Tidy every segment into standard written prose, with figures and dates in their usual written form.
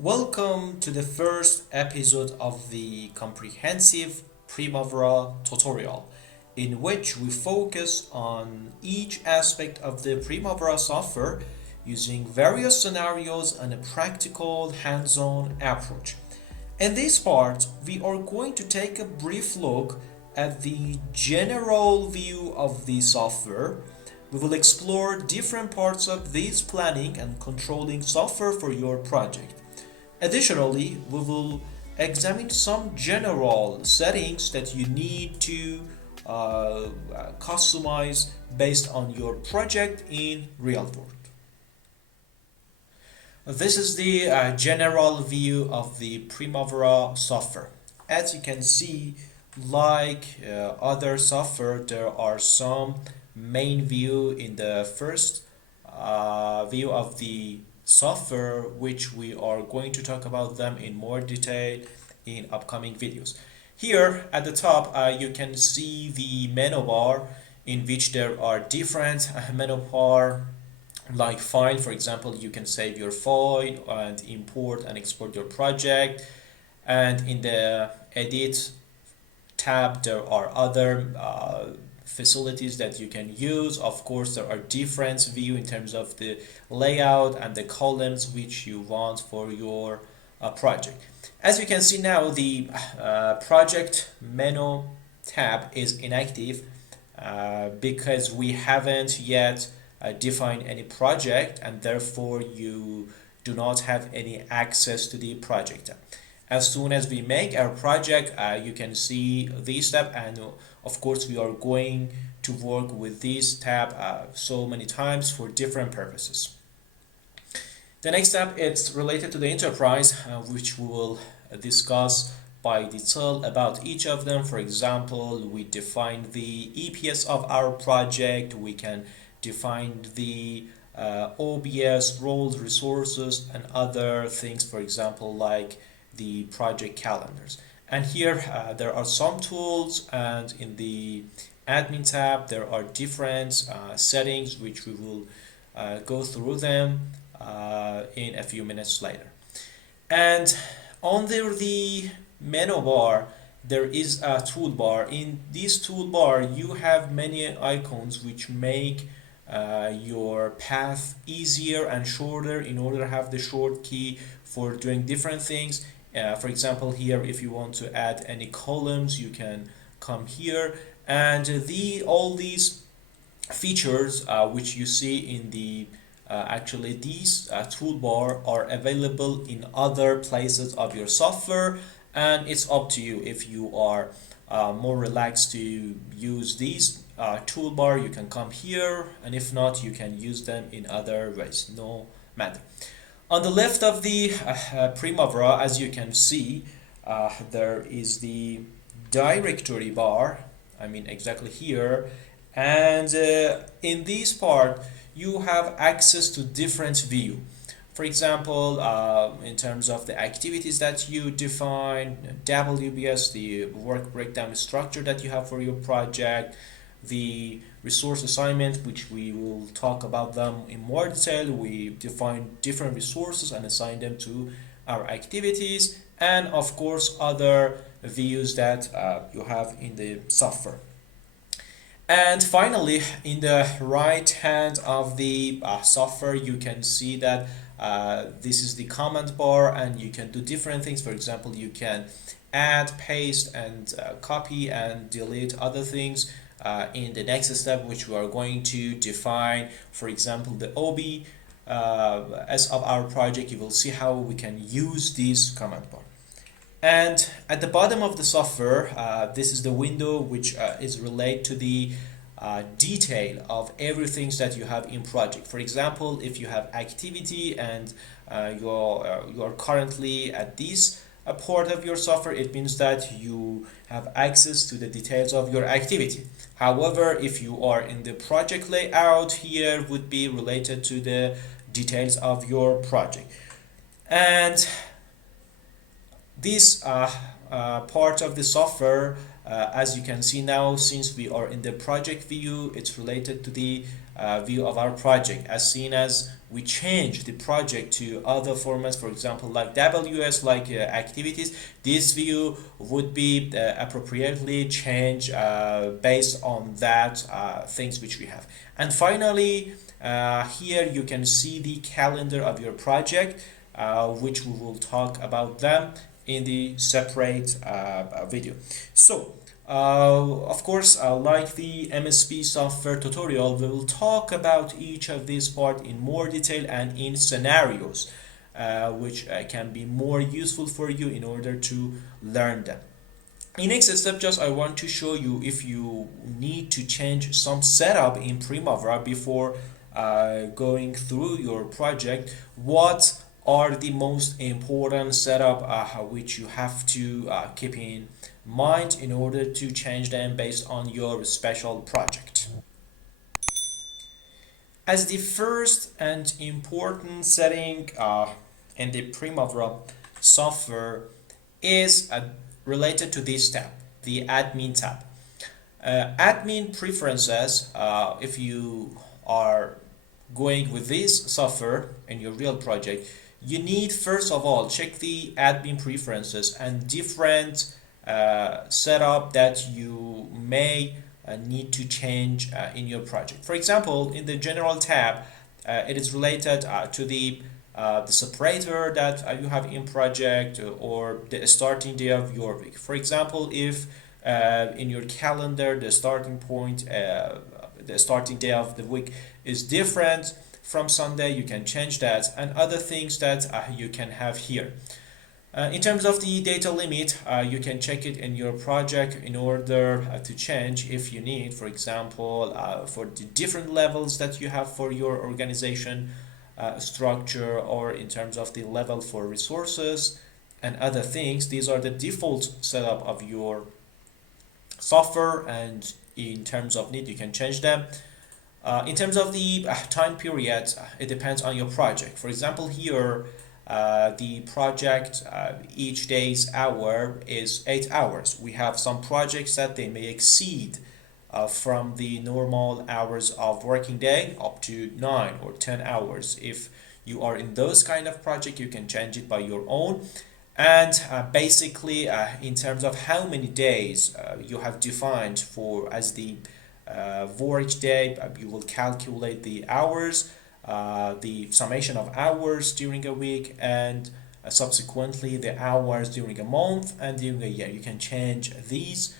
Welcome to the first episode of the comprehensive Primavera tutorial, in which we focus on each aspect of the Primavera software using various scenarios and a practical hands-on approach. In this part, we are going to take a brief look at the general view of the software. We will explore different parts of this planning and controlling software for your project. Additionally, we will examine some general settings that you need to customize based on your project in real world. This is the general view of the Primavera software. As you can see, like other software, there are some main view in the first view of the software, which we are going to talk about them in more detail in upcoming videos. Here at the top, you can see the menu bar, in which there are different menu bar like file. For example, you can save your file and import and export your project, and in the edit tab there are other facilities that you can use. Of course, there are different view in terms of the layout and the columns which you want for your project. As you can see now, the project menu tab is inactive because we haven't yet define any project, and therefore you do not have any access to the project. As soon as we make our project, you can see this tab, and of course we are going to work with this tab so many times for different purposes. The next step is related to the enterprise, which we will discuss by detail about each of them. For example, we define the EPS of our project, we can define the OBS roles, resources, and other things, for example, like the project calendars. And here there are some tools, and in the admin tab there are different settings which we will go through them in a few minutes later. And under the menu bar there is a toolbar. In this toolbar you have many icons which make your path easier and shorter in order to have the short key for doing different things. For example, here if you want to add any columns, you can come here, and all these features which you see in the actually these toolbar are available in other places of your software, and it's up to you. If you are more relaxed to use these toolbar, you can come here, and if not, you can use them in other ways, no matter. On the left of the Primavera, as you can see, there is the directory bar, I mean exactly here, and in this part you have access to different view. For example, in terms of the activities that you define, WBS, the work breakdown structure that you have for your project, the resource assignment, which we will talk about them in more detail. We define different resources and assign them to our activities, and of course other views that you have in the software. And finally, in the right hand of the software, you can see that this is the command bar, and you can do different things. For example, you can add, paste, and copy and delete other things in the next step, which we are going to define. For example, the OB as of our project, you will see how we can use this command bar. And at the bottom of the software, this is the window which is related to the detail of everything that you have in project. For example, if you have activity and you are currently at this part of your software, it means that you have access to the details of your activity. However, if you are in the project layout, here would be related to the details of your project. And this part of the software, as you can see now, since we are in the project view, it's related to the view of our project. As soon as we change the project to other formats, for example, like WS, like activities, this view would be appropriately changed based on that things which we have. And finally, here you can see the calendar of your project, which we will talk about them in the separate video. So, of course, like the MSP software tutorial, we will talk about each of these parts in more detail and in scenarios, which can be more useful for you in order to learn them. In next step, just I want to show you if you need to change some setup in Primavera before going through your project, what are the most important setup which you have to keep in mind in order to change them based on your special project. As the first and important setting in the Primavera software is related to this tab, the admin tab. Admin preferences, if you are going with this software in your real project, you need first of all check the admin preferences and different setup that you may need to change in your project. For example, in the general tab, it is related to the separator that you have in project or the starting day of your week. For example, if in your calendar the starting point, the starting day of the week is different from Sunday, you can change that, and other things that you can have here. In terms of the data limit, you can check it in your project in order to change if you need, for example, for the different levels that you have for your organization structure, or in terms of the level for resources and other things. These are the default setup of your software, and in terms of need you can change them. In terms of the time period, it depends on your project. For example, here the project each day's hour is 8 hours. We have some projects that they may exceed from the normal hours of working day up to 9 or 10 hours. If you are in those kind of project, you can change it by your own. And basically, in terms of how many days you have defined for as the work day, you will calculate the hours, the summation of hours during a week, and subsequently the hours during a month and during a year. You can change these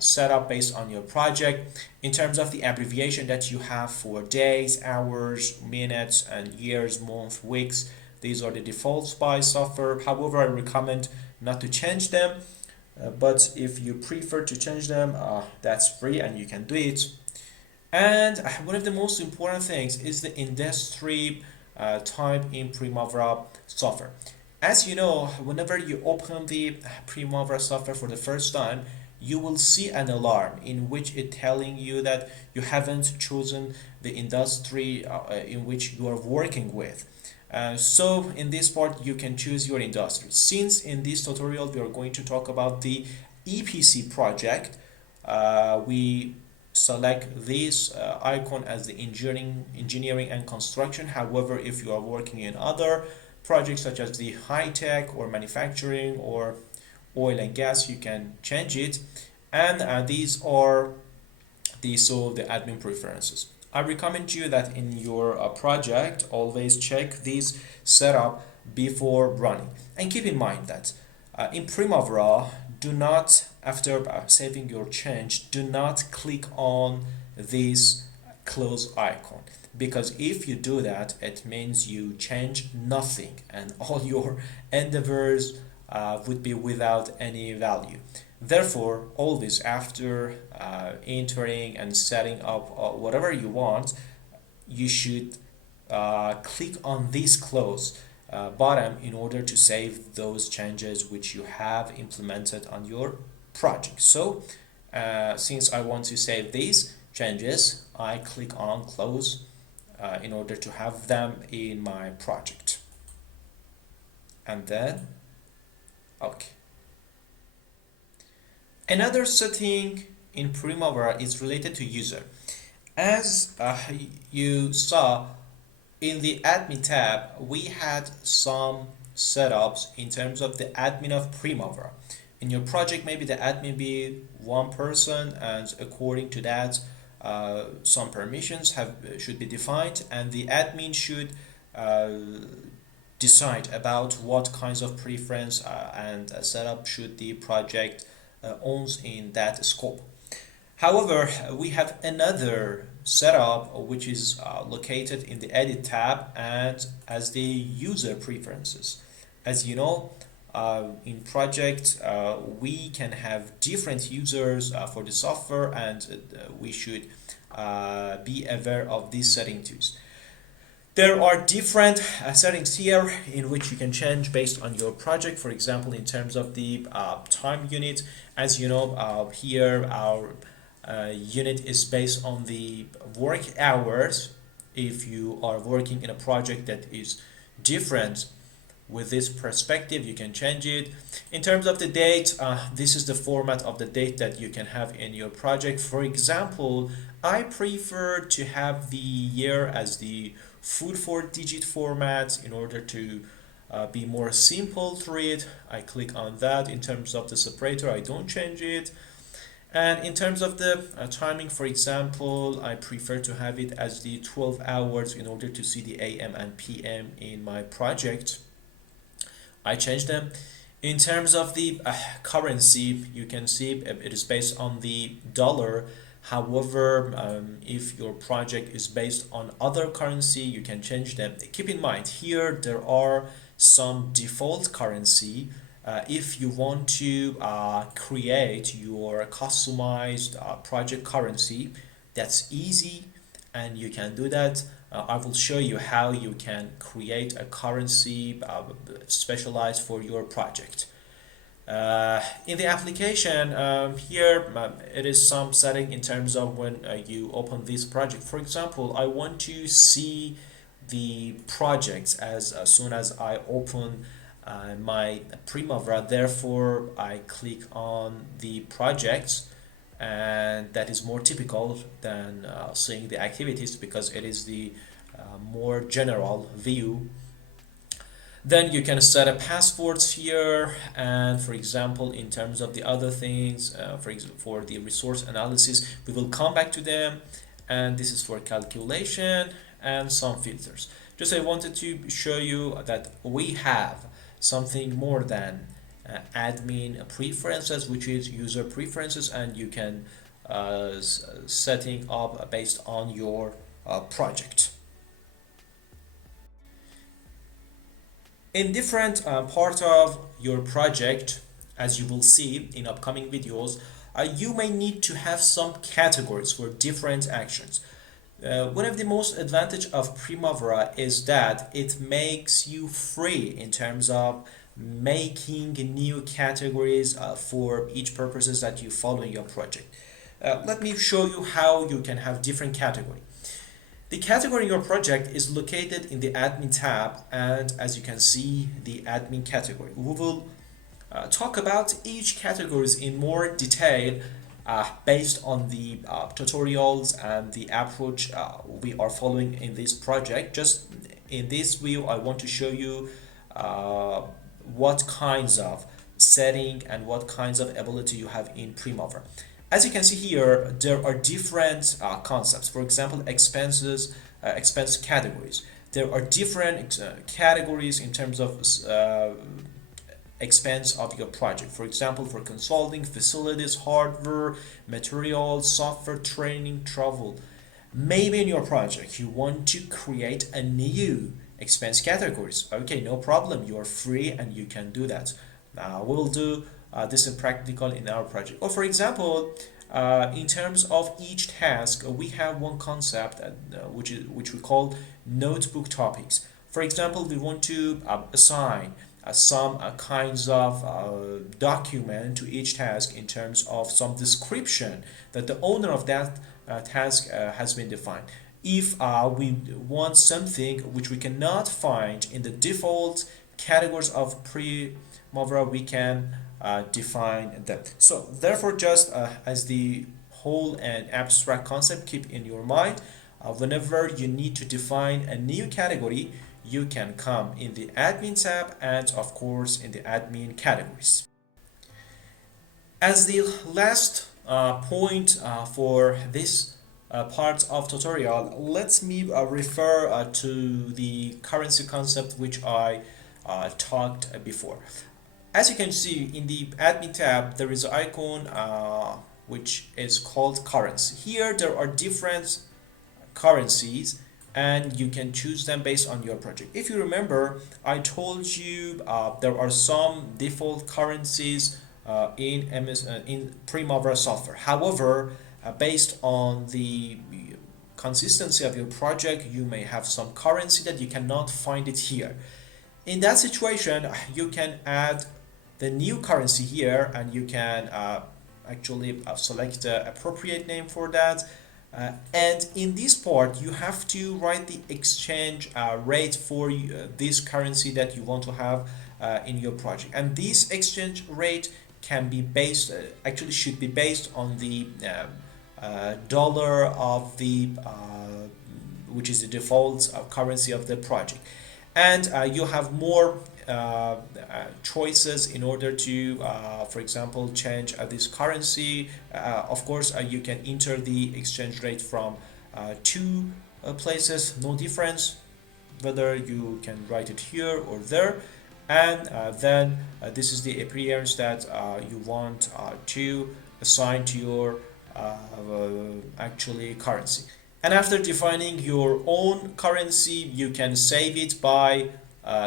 setup based on your project. In terms of the abbreviation that you have for days, hours, minutes, and years, month, weeks, these are the defaults by software. However, I recommend not to change them, but if you prefer to change them, that's free and you can do it. And one of the most important things is the industry type in Primavera software. As you know, whenever you open the Primavera software for the first time, you will see an alarm in which it's telling you that you haven't chosen the industry in which you are working with. So in this part you can choose your industry. Since in this tutorial we are going to talk about the EPC project, we select this icon as the engineering and construction. However, if you are working in other projects such as the high tech or manufacturing or oil and gas, you can change it. And these are the admin preferences. I recommend you that in your project always check this setup before running, and keep in mind that in Primavera, do not, after saving your change, do not click on this close icon, because if you do that, it means you change nothing and all your endeavors would be without any value. Therefore, always after entering and setting up whatever you want, you should click on this close button in order to save those changes which you have implemented on your project. So since I want to save these changes, I click on close in order to have them in my project. And then, okay. Another setting in Primavera is related to user. As you saw in the admin tab, we had some setups in terms of the admin of Primavera. In your project, maybe the admin be one person, and according to that, some permissions should be defined, and the admin should uh, decide about what kinds of preference and setup should the project owns in that scope. However, we have another setup which is located in the edit tab and as the user preferences. As you know, in project we can have different users for the software, and we should be aware of these setting too. There are different settings here in which you can change based on your project. For example, in terms of the time unit, as you know, here our unit is based on the work hours. If you are working in a project that is different with this perspective, you can change it. In terms of the date, this is the format of the date that you can have in your project. For example, I prefer to have the year as the full 4-digit format in order to be more simple to read. I click on that. In terms of the separator, I don't change it. And in terms of the timing, for example, I prefer to have it as the 12 hours in order to see the AM and PM in my project. I change them. In terms of the currency, you can see it is based on the dollar. However, if your project is based on other currency, you can change them. Keep in mind, here there are some default currency. If you want to create your customized project currency, that's easy and you can do that. I will show you how you can create a currency specialized for your project. In the application, here it is some setting in terms of when you open this project. For example, I want to see the projects as soon as I open my Primavera. Therefore, I click on the projects, and that is more typical than seeing the activities because it is the more general view. Then you can set up passwords here, and for example, in terms of the other things, for the resource analysis, we will come back to them. And this is for calculation and some filters. Just I wanted to show you that we have something more than admin preferences, which is user preferences, and you can setting up based on your project. In different part of your project, as you will see in upcoming videos, you may need to have some categories for different actions. One of the most advantage of Primavera is that it makes you free in terms of making new categories for each purposes that you follow in your project. Let me show you how you can have different categories. The category in your project is located in the admin tab, and as you can see, the admin category. We will talk about each categories in more detail based on the tutorials and the approach we are following in this project. Just in this view, I want to show you what kinds of setting and what kinds of ability you have in Primavera. As you can see here, there are different concepts. For example, expense categories. There are different categories in terms of expense of your project. For example, for consulting, facilities, hardware, materials, software, training, travel. Maybe in your project you want to create a new expense categories. Okay, no problem. You are free and you can do that. We'll do this in practical in our project. Or for example, in terms of each task, we have one concept which we call notebook topics. For example, we want to assign some kinds of document to each task in terms of some description that the owner of that task has been defined. If we want something which we cannot find in the default categories of Primavera, we can define that. So therefore, just as the whole and abstract concept keep in your mind. Whenever you need to define a new category, you can come in the admin tab and of course in the admin categories. As the last point for this part of tutorial, let me refer to the currency concept which I talked before. As you can see in the admin tab, there is an icon which is called currency. Here there are different currencies and you can choose them based on your project. If you remember, I told you there are some default currencies in Primavera software. However, based on the consistency of your project, you may have some currency that you cannot find it here. In that situation, you can add the new currency here and you can actually select the appropriate name for that. And in this part, you have to write the exchange rate for this currency that you want to have in your project. And this exchange rate can be based, actually should be based on the dollar of the, which is the default currency of the project. And you have more choices in order to, for example, change this currency. Of course, you can enter the exchange rate from two places, no difference whether you can write it here or there. And then this is the appearance that you want to assign to your actually currency. And after defining your own currency, you can save it by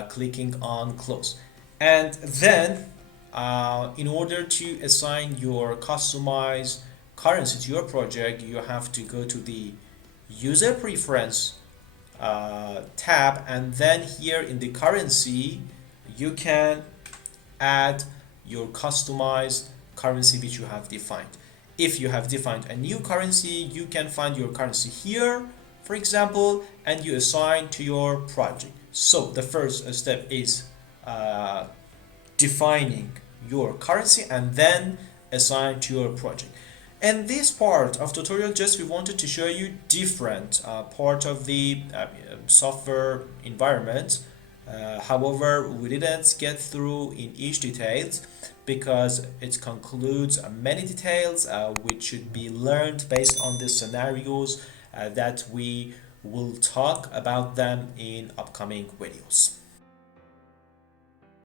clicking on close. And then in order to assign your customized currency to your project, you have to go to the user preference tab, and then here in the currency you can add your customized currency which you have defined. If you have defined a new currency, you can find your currency here, for example, and you assign to your project. So the first step is defining your currency and then assign to your project. And this part of tutorial, just we wanted to show you different part of the software environment. However, we didn't get through in each details because it concludes many details which should be learned based on the scenarios that we will talk about them in upcoming videos.